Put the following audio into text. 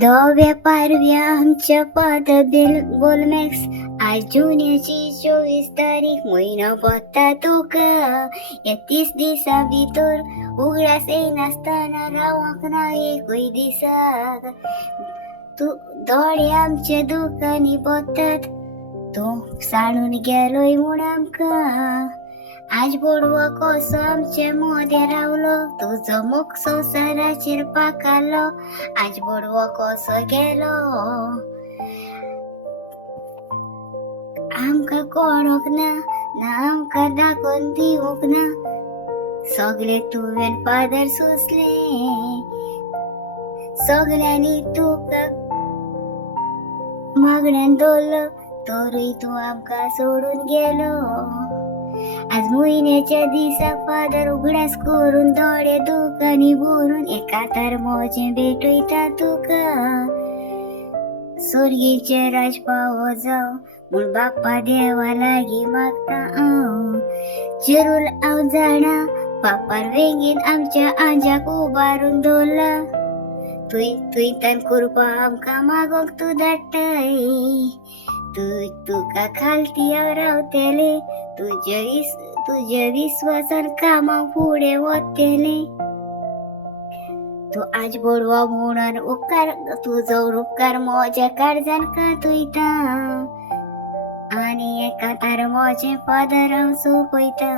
दव्या पारव्या आमच्या पाद बोलमॅक्स आज जुन्याची 24 तारीख महिना पत्ता तुका या 30 दिसा भितर उगडास येनासतना रावंक ना एकूय दिसाक तू दोळे आमच्या दुकानी बसतात तू सांडून गेलोय म्हूण आमकां आज बोडवो कसो आमच्या मोद्या रावलो तुजो मोग संवसाराचेर पाकालो आज बोडवो कसो गेलो आमकां कोणूक ना आमकां दाखोवन दिवूंक ना सगळे तुवें पादर सुचले सगळ्यांनी तुका मागण्यान दवरलो तरूय तूं आमकां सोडून गेलो आज म्हयन्याच्या दिसाक फादर उगडास करून दोळे दुकानी भरून एका तर मोजें भेटयता तुका सुर्गेचे राज पावो जावं म्हूण बाप्पा देवा लागीं मागता जरूर हांव जाणा बापार वेगीन आमच्या आंजाक उबारून दवरला तुय तन कृपा आमकां मागोंक तूं धाडटाय तुका खालती हांव रावतलें तुज्या विश्वासान कामाक फुडें वतलें तूं आज बोडवो म्हणून उपकार तुजो उपकार म्हज्या काळजान कातयता आनी एका तार म्हजें पादर हांव सोंपयता